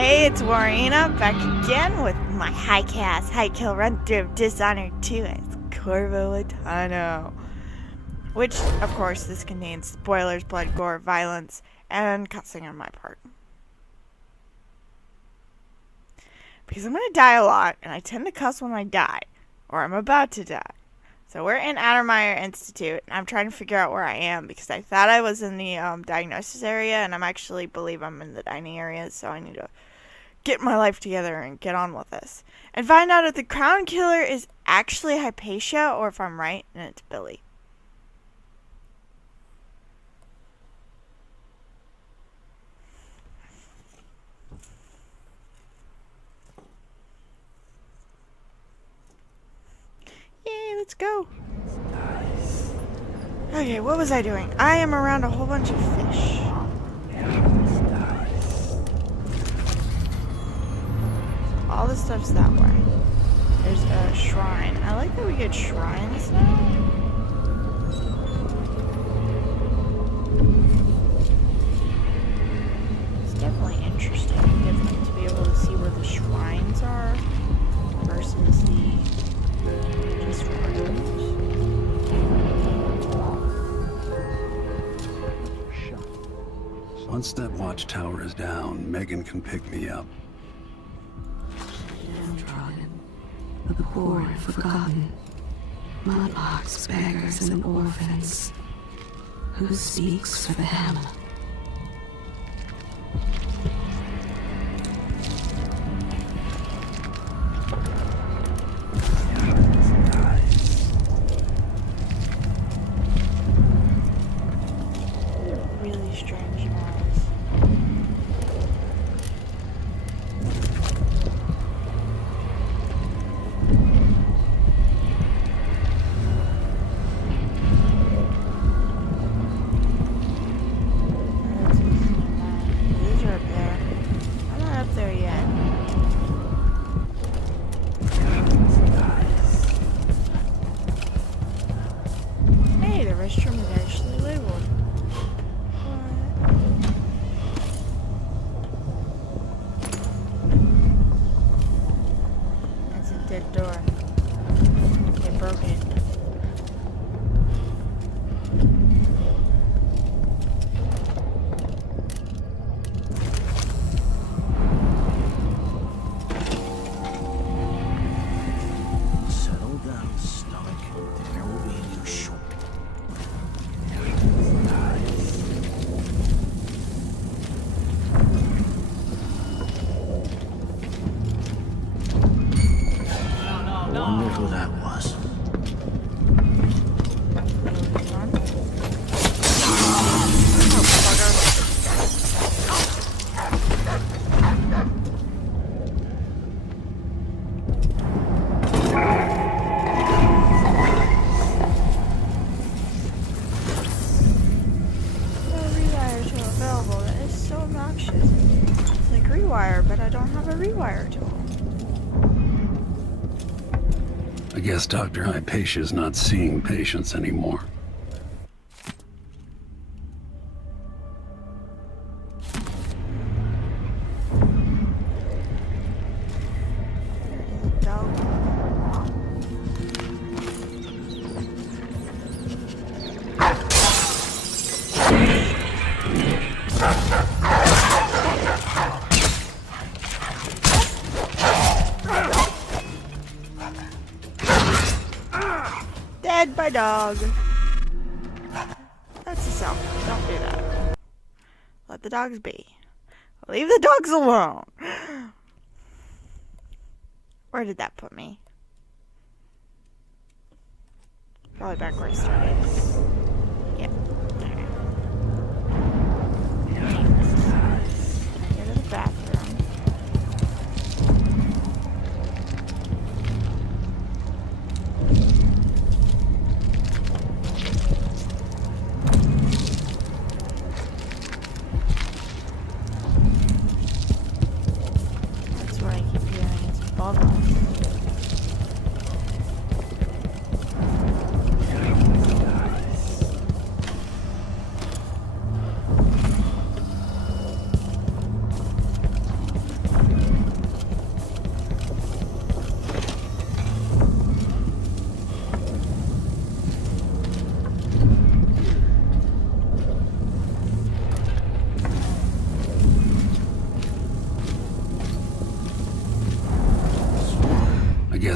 Hey, it's WaraAina back again with my high-cast, high-kill run-through of Dishonored 2 as Corvo. Which, of course, this contains spoilers, blood, gore, violence, and cussing on my part. Because I'm going to die a lot, and I tend to cuss when I die, or I'm about to die. So we're in Addermeyer Institute, and I'm trying to figure out where I am, because I thought I was in the diagnosis area, and I'm actually believe I'm in the dining area, so I need to get my life together and get on with this. And find out if the crown killer is actually Hypatia, or if I'm right, and it's Billy. Yay, let's go. Nice. Okay, what was I doing? I am around a whole bunch of fish. Nice. All the stuff's that way. There's a shrine. I like that we get shrines now. It's definitely interesting. Different to be able to see where the shrines are versus the just rooms. Once that watchtower is down, Megan can pick me up. Downtrodden, the poor and forgotten, mudlarks, beggars, and orphans. Who speaks for them? Really strange noise. These are up there. I'm not up there yet. Hey, the restroom is actually labeled. That's a dead door. They broke it. Settle down, stomach. There will be a new shore. Wonder who that was. No rewire tool available. That is so obnoxious. It's like rewire, but I don't have a rewire tool. I guess Dr. Hypatia's not seeing patients anymore. Dog. Dead by dog. That's a self. Don't do that. Let the dogs be. Leave the dogs alone. Where did that put me? Probably back where I started. Yep. Okay. Go to the bathroom. That's what I keep hearing. It's bubbles.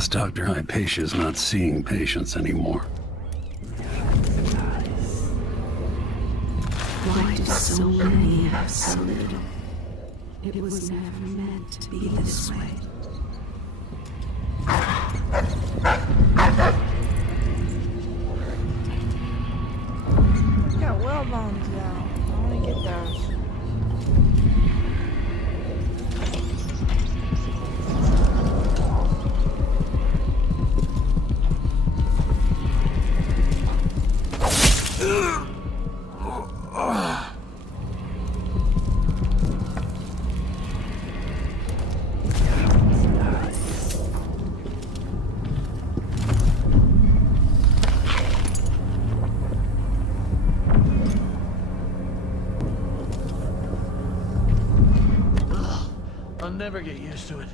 guess Dr. Hypatia's not seeing patients anymore. Why do so many have so little? It was never meant to be this way. I've got whale bones now. I want to get those. I'll never get used to it.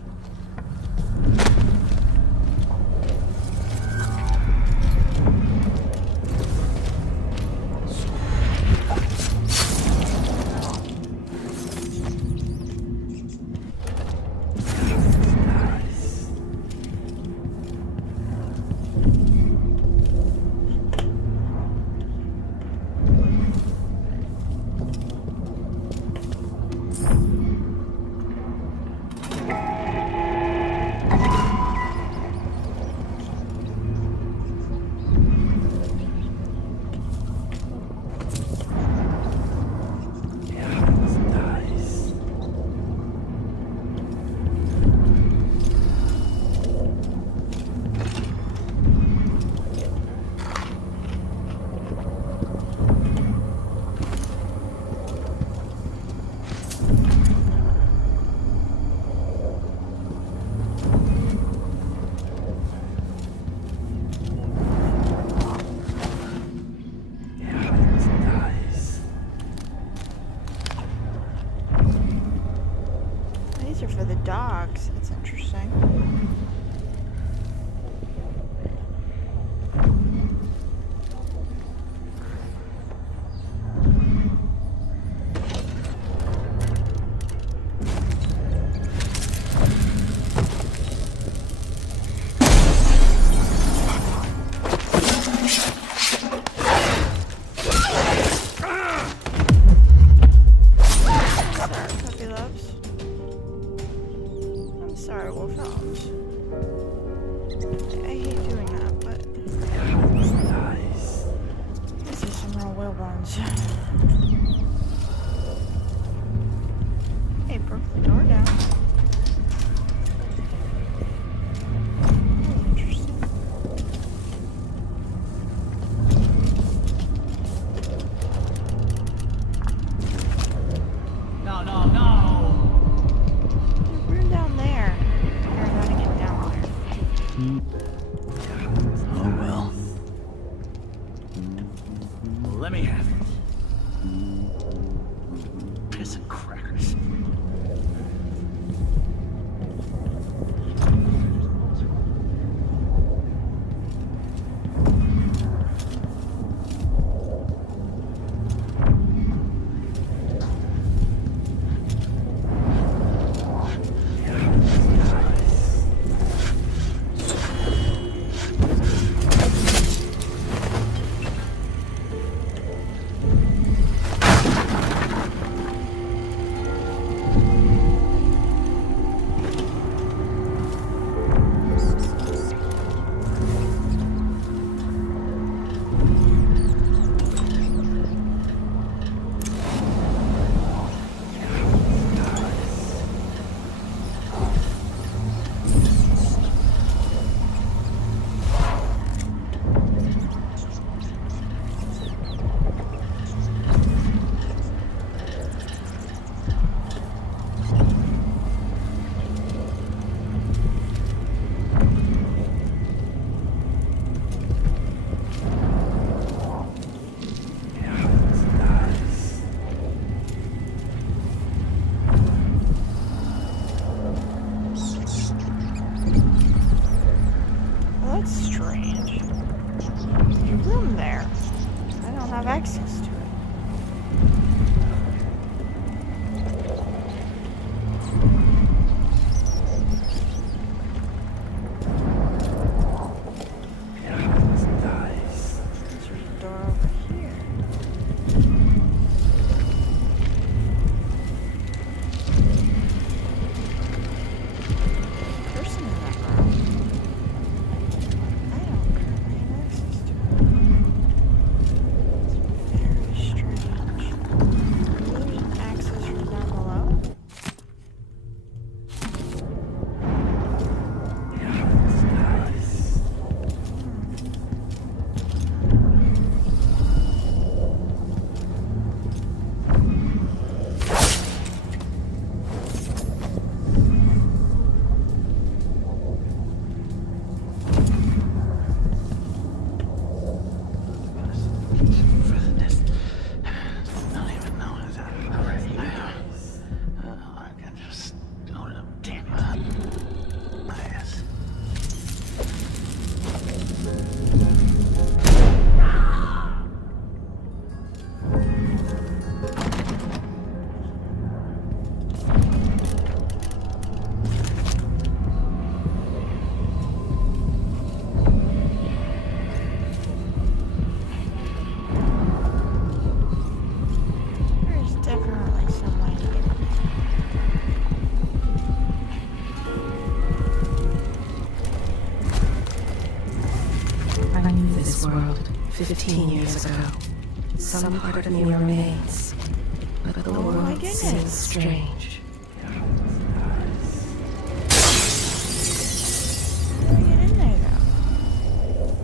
These are for the dogs. That's interesting. Sorry, puppy loves. I'm sorry, wolf hounds. I hate doing that, but these are some real whalebones. Hey, broke the door down. Oh, interesting. No, no, no! We're down there. Figure out how to get down there. Oh well. Let me have it. Piss and crackers. Well, that's strange. There's a room there. I don't have access to it. 15 years ago. Some part of me remains, but the Oh my world goodness. seems strange. How do I get in there, though?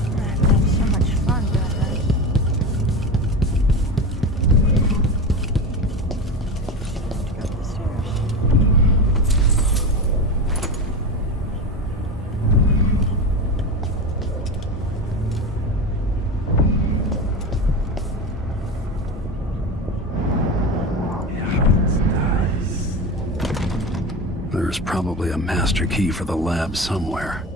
I'm having so much fun doing this. Just go up the stairs. There's probably a master key for the lab somewhere.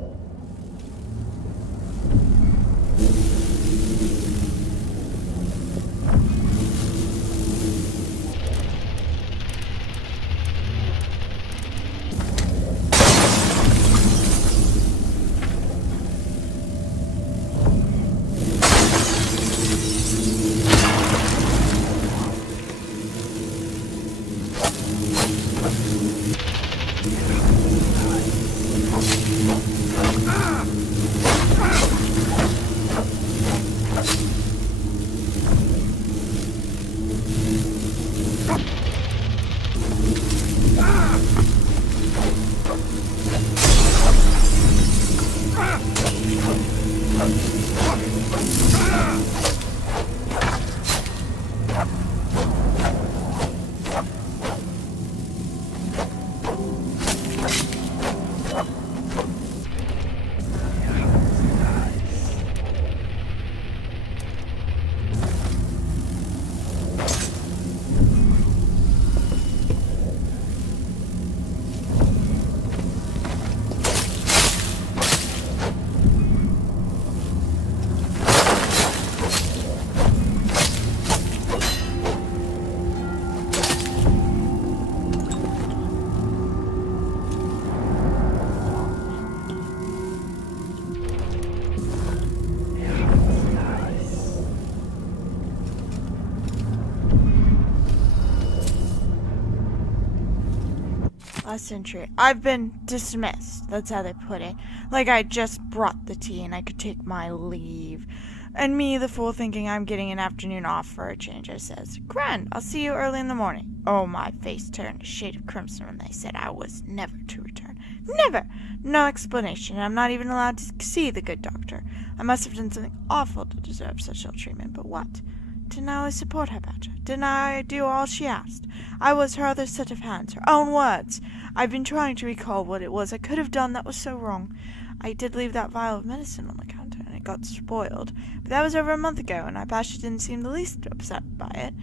Last entry. I've been dismissed. That's how they put it. Like I just brought the tea and I could take my leave. And me, the fool, thinking I'm getting an afternoon off for a change, I says, "Grand, I'll see you early in the morning." Oh, my face turned a shade of crimson when they said I was never to return. Never! No explanation. I'm not even allowed to see the good doctor. I must have done something awful to deserve such ill treatment, but what? Didn't I always support her better? Didn't I do all she asked? I was her other set of hands, her own words. I've been trying to recall what it was I could have done that was so wrong. I did leave that vial of medicine on the counter, and it got spoiled. But that was over a month ago, and Pasha didn't seem the least upset by it.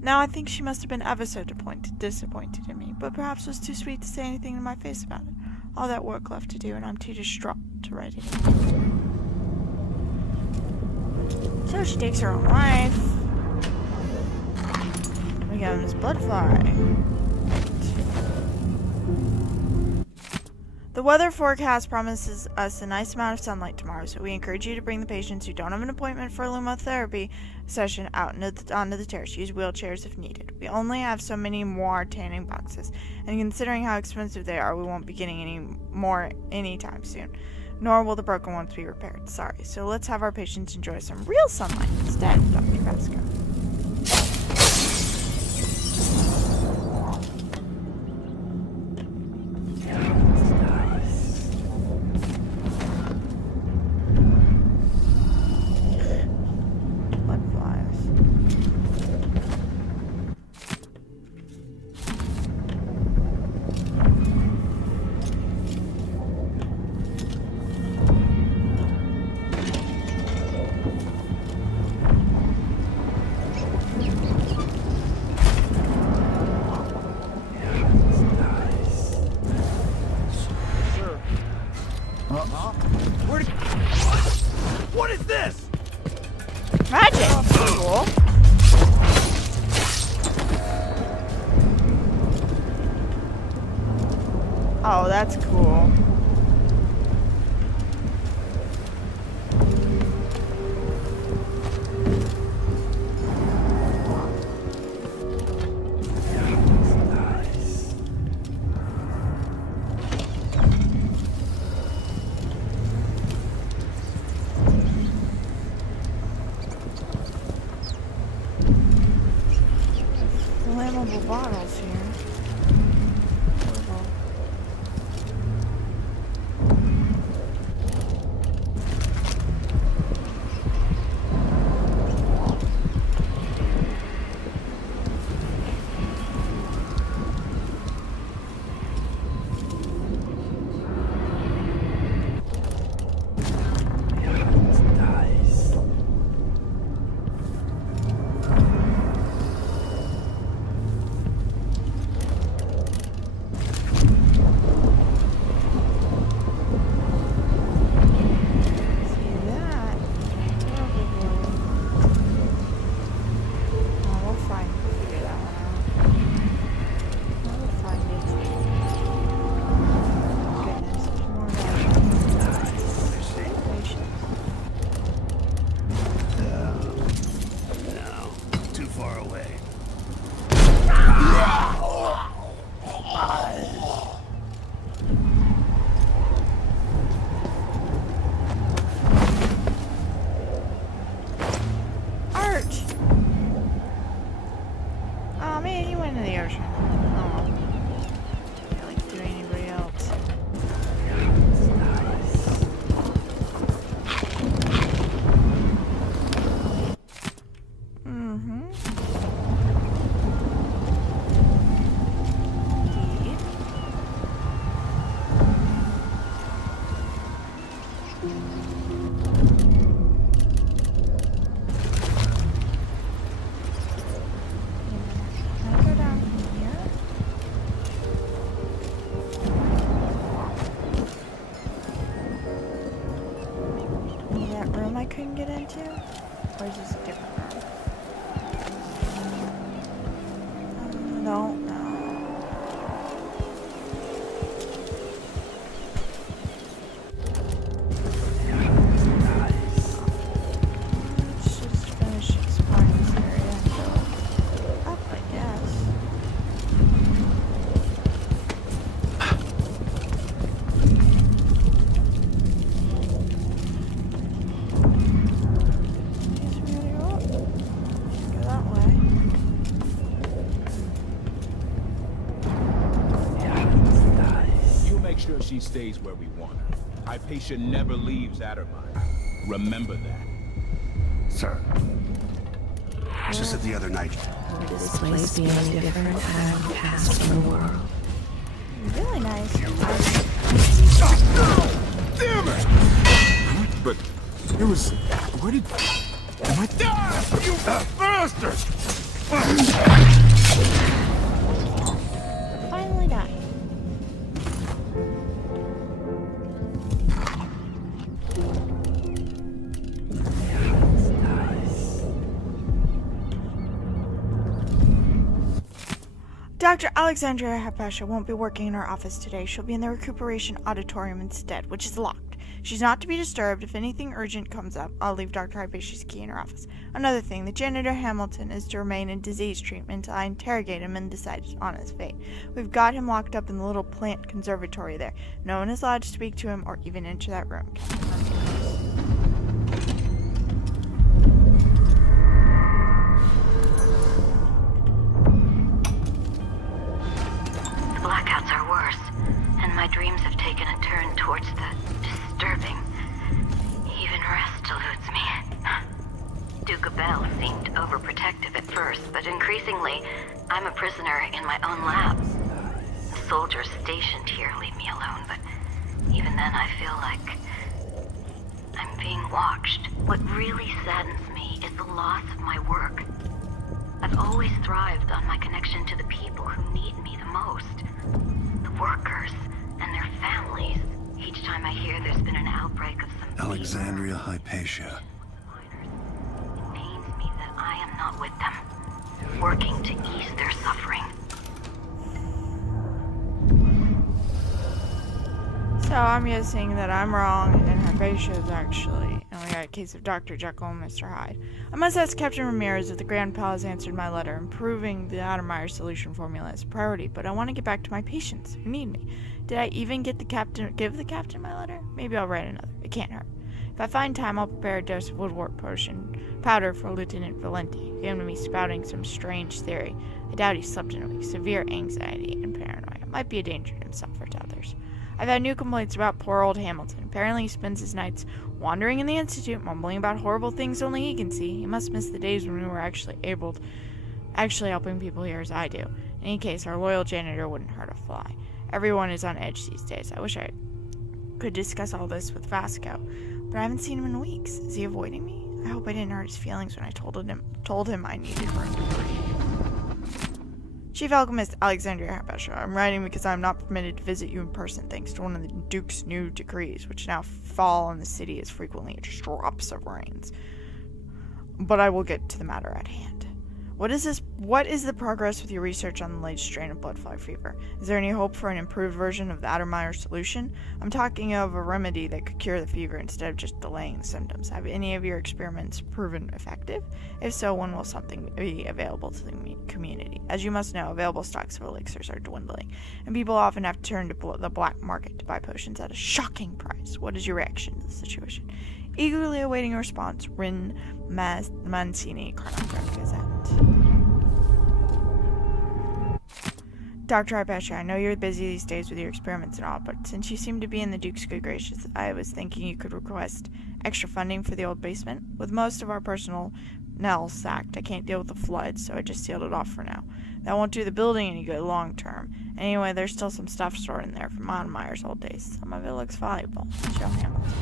Now I think she must have been ever so disappointed in me, but perhaps was too sweet to say anything to my face about it. All that work left to do, and I'm too distraught to write it. So she takes her own life. We got this blood fly. The weather forecast promises us a nice amount of sunlight tomorrow, so we encourage you to bring the patients who don't have an appointment for a lumotherapy session out onto the terrace. Use wheelchairs if needed. We only have so many more tanning boxes, and considering how expensive they are, we won't be getting any more anytime soon. Nor will the broken ones be repaired. Sorry. So let's have our patients enjoy some real sunlight instead, Dr. Vasco. flammable bottles here. Couldn't get into? Or is this a different room? I don't know. Let's just finish exploring this area and go up, I guess. She stays where we want her. Hypatia never leaves Addermire. Remember that. Sir. Just as the other night. Would this place be any different had I passed from the world? Really nice. Damn it! But it was... Where did... My... You bastard! Finally died. Dr. Alexandria Hypatia won't be working in our office today. She'll be in the recuperation auditorium instead, which is locked. She's not to be disturbed. If anything urgent comes up, I'll leave Dr. Hypatia's key in her office. Another thing, the janitor Hamilton is to remain in disease treatment until I interrogate him and decide on his fate. We've got him locked up in the little plant conservatory there. No one is allowed to speak to him or even enter that room. Blackouts are worse, and my dreams have taken a turn towards the disturbing. Even rest eludes me. Duke Bell seemed overprotective at first, but increasingly, I'm a prisoner in my own lab. The soldiers stationed here leave me alone, but even then I feel like I'm being watched. What really saddens me is the loss of my work. I've always thrived on my connection to the people who need me the most. The workers and their families. Each time I hear there's been an outbreak of some... Alexandria Hypatia. It pains me that I am not with them, working to ease their suffering. So I'm guessing that I'm wrong and Hypatia is actually... And we got a case of Dr. Jekyll and Mr. Hyde. I must ask Captain Ramirez if the Grand Palace answered my letter. Improving the Addermire solution formula is a priority, but I want to get back to my patients who need me. Did I even give the captain my letter? Maybe I'll write another. It can't hurt. If I find time, I'll prepare a dose of woodwort potion powder for Lieutenant Valenti. He came to me spouting some strange theory. I doubt he slept in a week. Severe anxiety and paranoia might be a danger to himself or to others. I've had new complaints about poor old Hamilton. Apparently he spends his nights wandering in the Institute, mumbling about horrible things only he can see. He must miss the days when we were actually helping people here as I do. In any case, our loyal janitor wouldn't hurt a fly. Everyone is on edge these days. I wish I could discuss all this with Vasco, but I haven't seen him in weeks. Is he avoiding me? I hope I didn't hurt his feelings when I told him I needed room to breathe. Chief Alchemist Alexandria Habesha, I'm writing because I am not permitted to visit you in person thanks to one of the Duke's new decrees, which now fall on the city as frequently as drops of rains. But I will get to the matter at hand. What is the progress with your research on the latest strain of bloodfly fever? Is there any hope for an improved version of the Addermeyer solution? I'm talking of a remedy that could cure the fever instead of just delaying the symptoms. Have any of your experiments proven effective? If so, when will something be available to the community? As you must know, available stocks of elixirs are dwindling, and people often have to turn to the black market to buy potions at a shocking price. What is your reaction to the situation? Eagerly awaiting a response, Rin Mancini, Carnot Gazette. Dr. Arbesha, I know you're busy these days with your experiments and all, but since you seem to be in the Duke's good graces, I was thinking you could request extra funding for the old basement. With most of our personnel sacked, I can't deal with the floods, so I just sealed it off for now. That won't do the building any good long term. Anyway, there's still some stuff stored in there from Addermeyer's old days. Some of it looks valuable. Show Hamilton.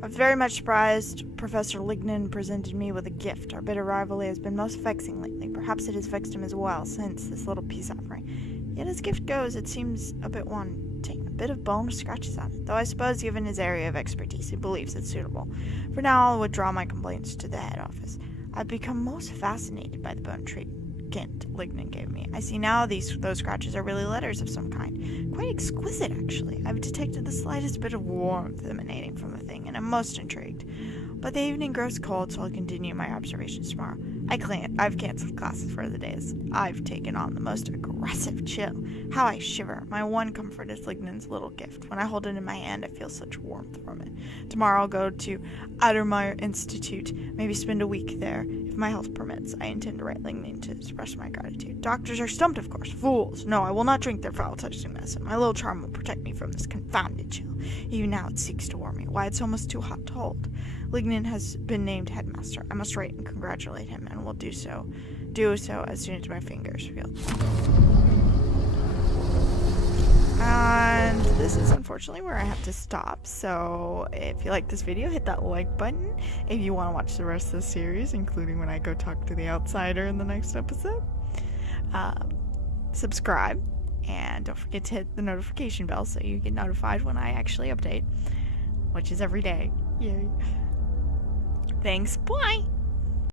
I was very much surprised Professor Lignan presented me with a gift. Our bitter rivalry has been most vexing lately. Perhaps it has vexed him as well, since this little peace offering. Yet as gift goes, it seems a bit wanting. A bit of bone with scratches on it, though I suppose given his area of expertise, he believes it's suitable. For now, I'll withdraw my complaints to the head office. I've become most fascinated by the bone treatment Lignan gave me. I see now those scratches are really letters of some kind. Quite exquisite, actually. I've detected the slightest bit of warmth emanating from the thing, and I'm most intrigued. But the evening grows cold, so I'll continue my observations tomorrow. I've canceled classes for the days. I've taken on the most aggressive chill. How I shiver. My one comfort is Lignan's little gift. When I hold it in my hand, I feel such warmth from it. Tomorrow I'll go to Addermeyer Institute, maybe spend a week there. If my health permits, I intend to write Lignan to express my gratitude. Doctors are stumped, of course. Fools. No, I will not drink their foul-touching medicine. My little charm will protect me from this confounded chill. Even now it seeks to warm me. Why, it's almost too hot to hold. Lignan has been named headmaster. I must write and congratulate him, and will do so as soon as my fingers feel. And this is unfortunately where I have to stop. So if you like this video, hit that like button. If you want to watch the rest of the series, including when I go talk to the outsider in the next episode, subscribe, and don't forget to hit the notification bell so you get notified when I actually update, which is every day. Yay. Thanks, bye!